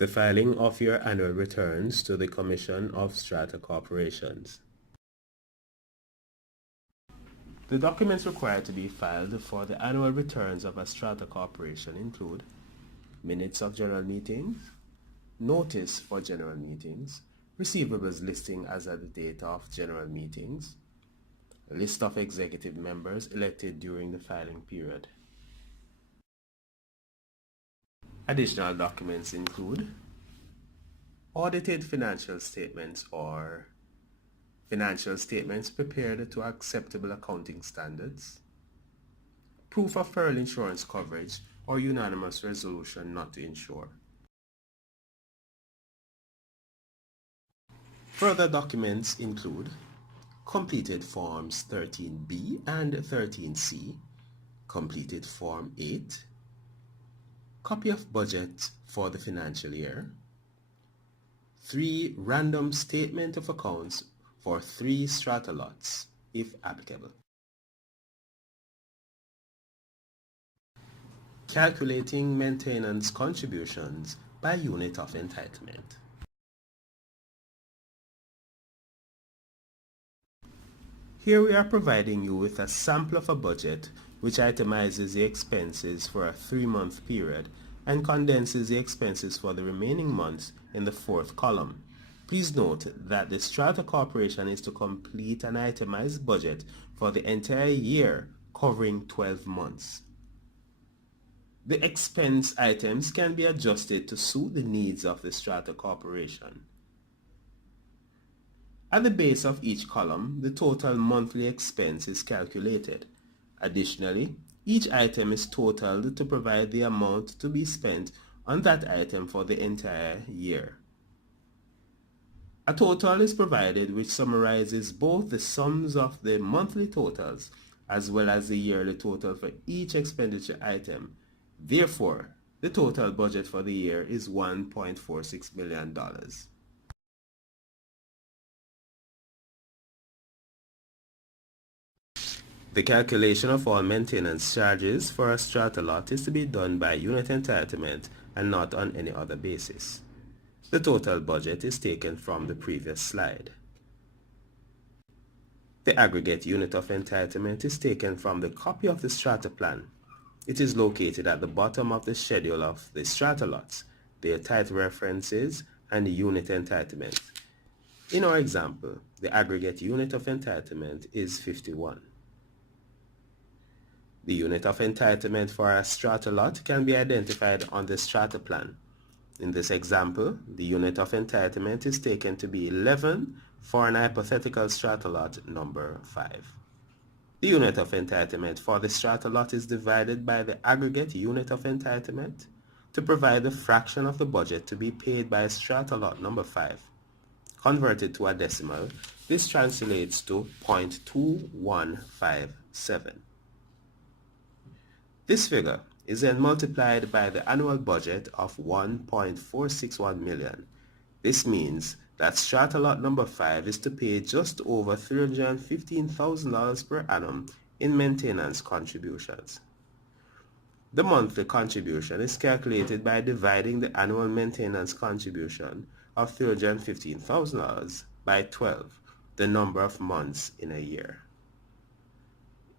The filing of your annual returns to the Commission of Strata Corporations. The documents required to be filed for the annual returns of a strata corporation include minutes of general meetings, notice for general meetings, receivables listing as at the date of general meetings, a list of executive members elected during the filing period. Additional documents include audited financial statements or financial statements prepared to acceptable accounting standards, proof of peril insurance coverage or unanimous resolution not to insure. Further documents include completed Forms 13B and 13C, completed Form 8, copy of budget for the financial year, 3 random statement of accounts for 3 strata lots, if applicable. Calculating maintenance contributions by unit of entitlement. Here we are providing you with a sample of a budget which itemizes the expenses for a 3-month period and condenses the expenses for the remaining months in the 4th column. Please note that the Strata Corporation is to complete an itemized budget for the entire year covering 12 months. The expense items can be adjusted to suit the needs of the Strata Corporation. At the base of each column, the total monthly expense is calculated. Additionally, each item is totaled to provide the amount to be spent on that item for the entire year. A total is provided which summarizes both the sums of the monthly totals as well as the yearly total for each expenditure item. Therefore, the total budget for the year is $1.46 million. The calculation of all maintenance charges for a strata lot is to be done by unit entitlement and not on any other basis. The total budget is taken from the previous slide. The aggregate unit of entitlement is taken from the copy of the strata plan. It is located at the bottom of the schedule of the strata lots, their title references, and the unit entitlement. In our example, the aggregate unit of entitlement is 51. The unit of entitlement for a strata lot can be identified on the strata plan. In this example, the unit of entitlement is taken to be 11 for an hypothetical strata lot number 5. The unit of entitlement for the strata lot is divided by the aggregate unit of entitlement to provide the fraction of the budget to be paid by strata lot number 5. Converted to a decimal, this translates to 0.2157. This figure is then multiplied by the annual budget of $1.461 million. This means that strata lot number 5 is to pay just over $315,000 per annum in maintenance contributions. The monthly contribution is calculated by dividing the annual maintenance contribution of $315,000 by 12, the number of months in a year.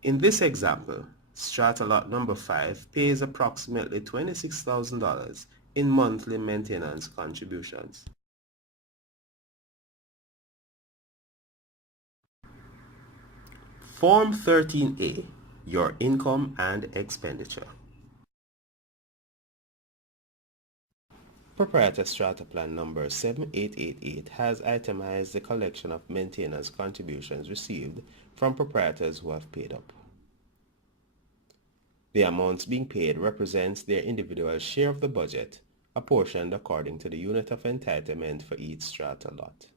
In this example, strata lot number 5 pays approximately $26,000 in monthly maintenance contributions. Form 13A, your income and expenditure. Proprietor Strata Plan number 7888 has itemized the collection of maintenance contributions received from proprietors who have paid up. The amounts being paid represents their individual share of the budget, apportioned according to the unit of entitlement for each strata lot.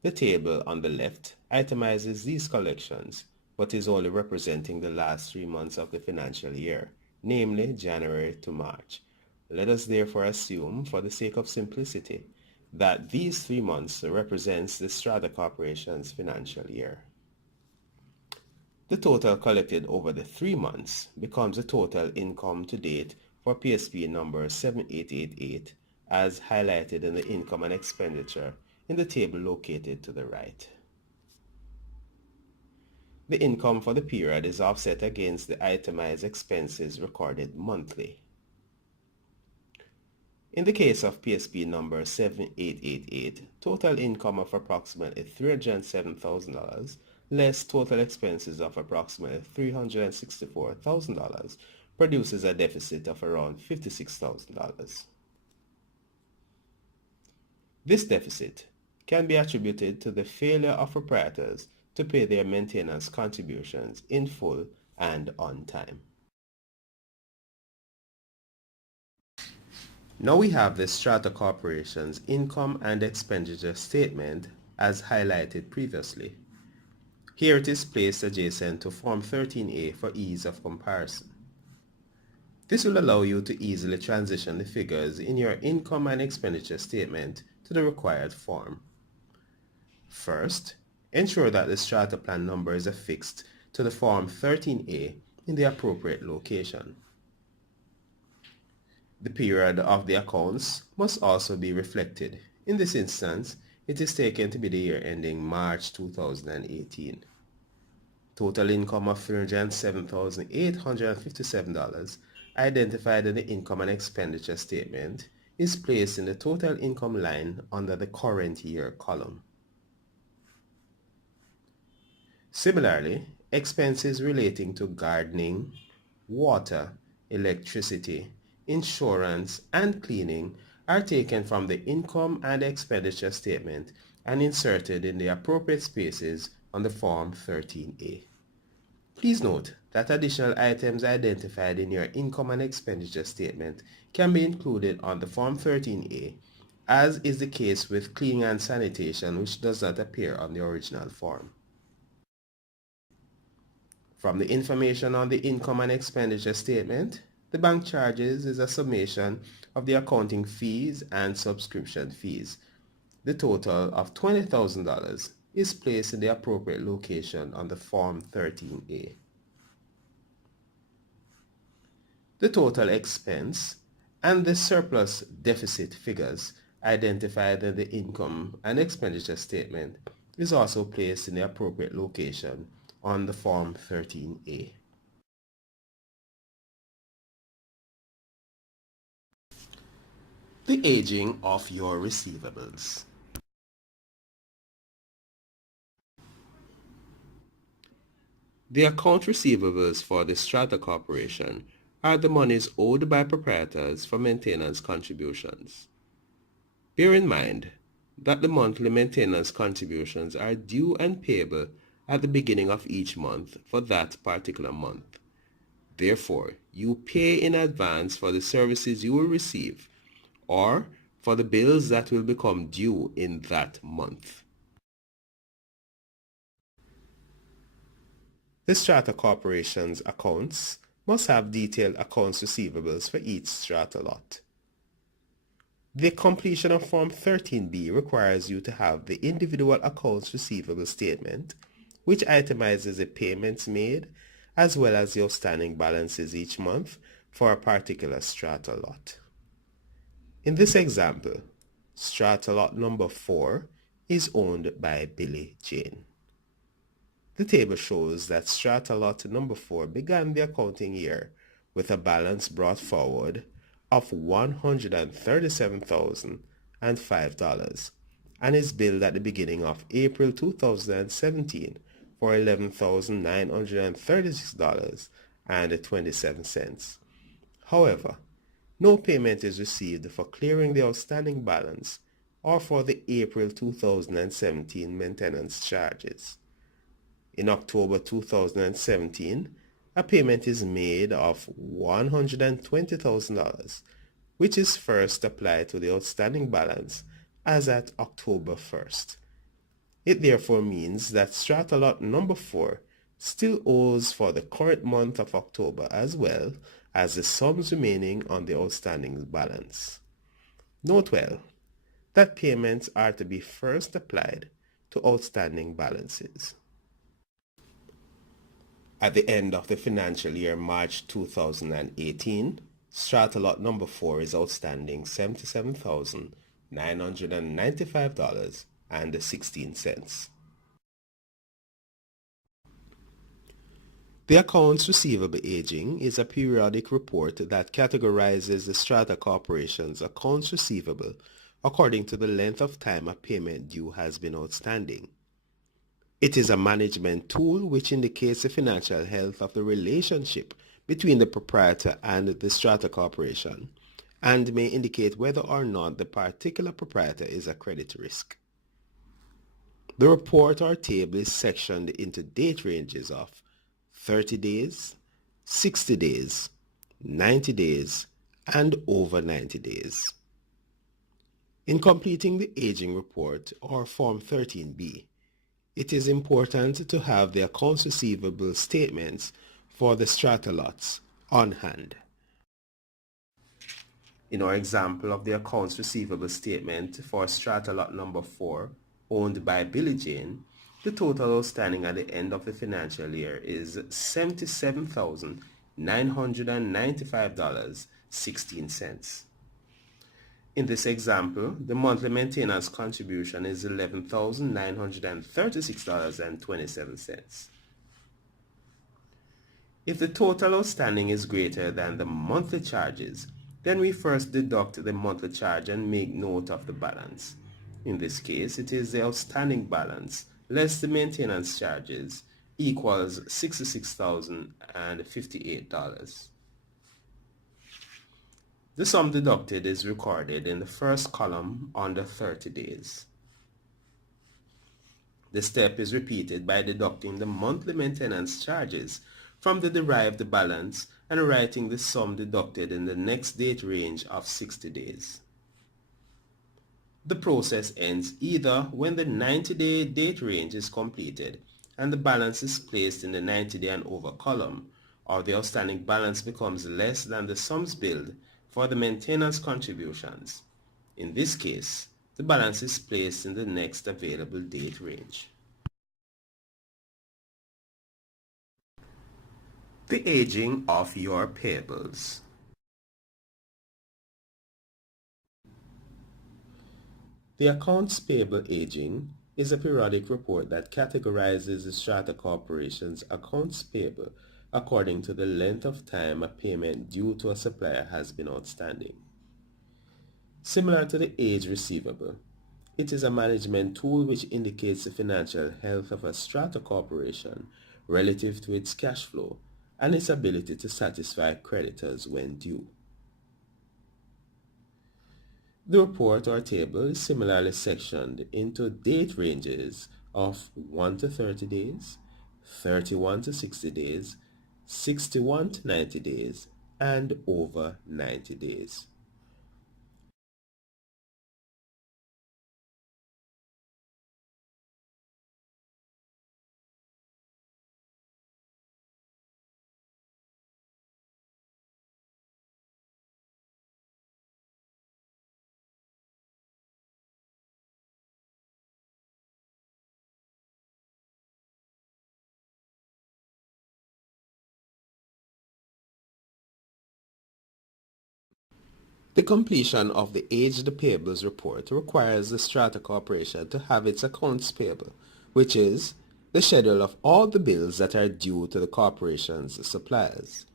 The table on the left itemizes these collections, but is only representing the last 3 months of the financial year, namely January to March. Let us therefore assume, for the sake of simplicity, that these 3 months represents the Strata Corporation's financial year. The total collected over the 3 months becomes the total income to date for PSP number 7888 as highlighted in the income and expenditure in the table located to the right. The income for the period is offset against the itemized expenses recorded monthly. In the case of PSP number 7888, total income of approximately $307,000 less total expenses of approximately $364,000 produces a deficit of around $56,000. This deficit can be attributed to the failure of proprietors to pay their maintenance contributions in full and on time. Now we have the Strata Corporation's income and expenditure statement as highlighted previously. Here it is placed adjacent to Form 13A for ease of comparison. This will allow you to easily transition the figures in your income and expenditure statement to the required form. First, ensure that the Strata plan number is affixed to the Form 13A in the appropriate location. The period of the accounts must also be reflected. In this instance, it is taken to be the year ending March 2018. Total income of $307,857 identified in the income and expenditure statement is placed in the total income line under the current year column. Similarly, expenses relating to gardening, water, electricity, insurance, and cleaning are taken from the income and expenditure statement and inserted in the appropriate spaces on the Form 13A. Please note that additional items identified in your income and expenditure statement can be included on the Form 13A, as is the case with cleaning and sanitation, which does not appear on the original form. From the information on the income and expenditure statement, the bank charges is a summation of the accounting fees and subscription fees. The total of $20,000 is placed in the appropriate location on the Form 13A. The total expense and the surplus deficit figures identified in the income and expenditure statement is also placed in the appropriate location on the Form 13A. The aging of your receivables. The account receivables for the Strata Corporation are the monies owed by proprietors for maintenance contributions. Bear in mind that the monthly maintenance contributions are due and payable at the beginning of each month for that particular month. Therefore, you pay in advance for the services you will receive or for the bills that will become due in that month. The Strata Corporation's accounts must have detailed accounts receivables for each strata lot. The completion of Form 13B requires you to have the individual accounts receivable statement, which itemizes the payments made as well as the outstanding balances each month for a particular strata lot. In this example, strata lot number 4 is owned by Billy Jane. The table shows that strata lot number 4 began the accounting year with a balance brought forward of $137,005 and is billed at the beginning of April 2017 for $11,936.27. However, no payment is received for clearing the outstanding balance or for the April 2017 maintenance charges. In October 2017, a payment is made of $120,000, which is first applied to the outstanding balance as at October 1st. It therefore means that strata lot number 4 still owes for the current month of October as well as the sums remaining on the outstanding balance. Note well that payments are to be first applied to outstanding balances. At the end of the financial year March 2018, Strata lot number 4 is outstanding $77,995.16. The accounts receivable aging is a periodic report that categorizes the Strata Corporation's accounts receivable according to the length of time a payment due has been outstanding. It is a management tool which indicates the financial health of the relationship between the proprietor and the Strata Corporation and may indicate whether or not the particular proprietor is a credit risk. The report or table is sectioned into date ranges of 30 days, 60 days, 90 days, and over 90 days. In completing the aging report or Form 13B, it is important to have the accounts receivable statements for the strata lots on hand. In our example of the accounts receivable statement for strata lot number 4, owned by Billy Jane, the total outstanding at the end of the financial year is $77,995.16. In this example, the monthly maintenance contribution is $11,936.27. If the total outstanding is greater than the monthly charges, then we first deduct the monthly charge and make note of the balance. In this case, it is the outstanding balance less the maintenance charges equals $66,058. The sum deducted is recorded in the first column under 30 days. The step is repeated by deducting the monthly maintenance charges from the derived balance and writing the sum deducted in the next date range of 60 days. The process ends either when the 90-day date range is completed and the balance is placed in the 90-day and over column, or the outstanding balance becomes less than the sums billed for the maintenance contributions. In this case, the balance is placed in the next available date range. The aging of your payables. The accounts payable aging is a periodic report that categorizes the Strata Corporation's accounts payable according to the length of time a payment due to a supplier has been outstanding. Similar to the age receivable, it is a management tool which indicates the financial health of a Strata Corporation relative to its cash flow and its ability to satisfy creditors when due. The report or table is similarly sectioned into date ranges of 1 to 30 days, 31 to 60 days, 61 to 90 days, and over 90 days. The completion of the aged payables report requires the Strata Corporation to have its accounts payable, which is the schedule of all the bills that are due to the corporation's suppliers.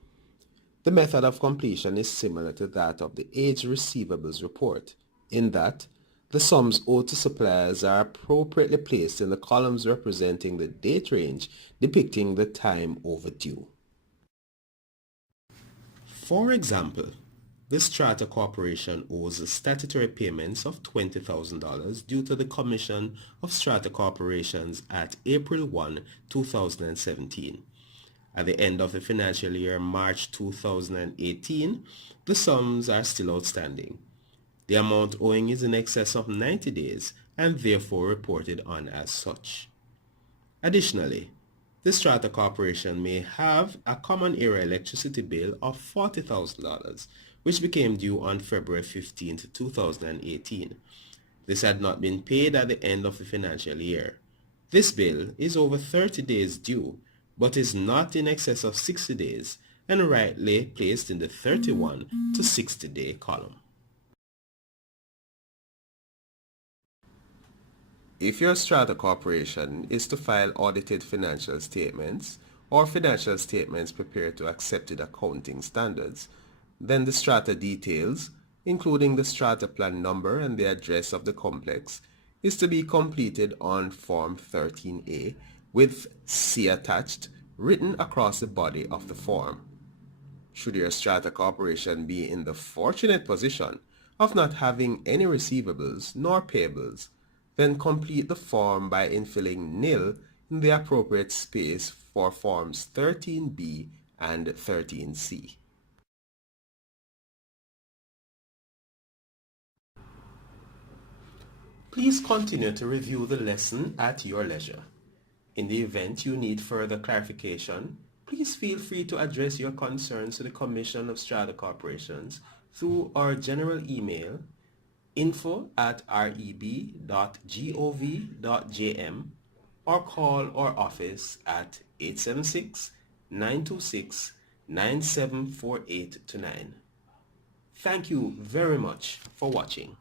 The method of completion is similar to that of the aged receivables report, in that the sums owed to suppliers are appropriately placed in the columns representing the date range depicting the time overdue. For example, the Strata Corporation owes statutory payments of $20,000 due to the commission of Strata Corporations at April 1, 2017. At the end of the financial year March 2018, the sums are still outstanding. The amount owing is in excess of 90 days and therefore reported on as such. Additionally, the Strata Corporation may have a common area electricity bill of $40,000, which became due on February 15, 2018. This had not been paid at the end of the financial year. This bill is over 30 days due, but is not in excess of 60 days, and rightly placed in the 31 to 60-day column. If your Strata Corporation is to file audited financial statements or financial statements prepared to accepted accounting standards, then the Strata details, including the Strata plan number and the address of the complex, is to be completed on Form 13A with C attached written across the body of the form. Should your Strata Corporation be in the fortunate position of not having any receivables nor payables, then complete the form by infilling nil in the appropriate space for Forms 13B and 13C. Please continue to review the lesson at your leisure. In the event you need further clarification, please feel free to address your concerns to the Commission of Strata Corporations through our general email info@reb.gov.jm or call our office at 876-926-9748 to 9. Thank you very much for watching.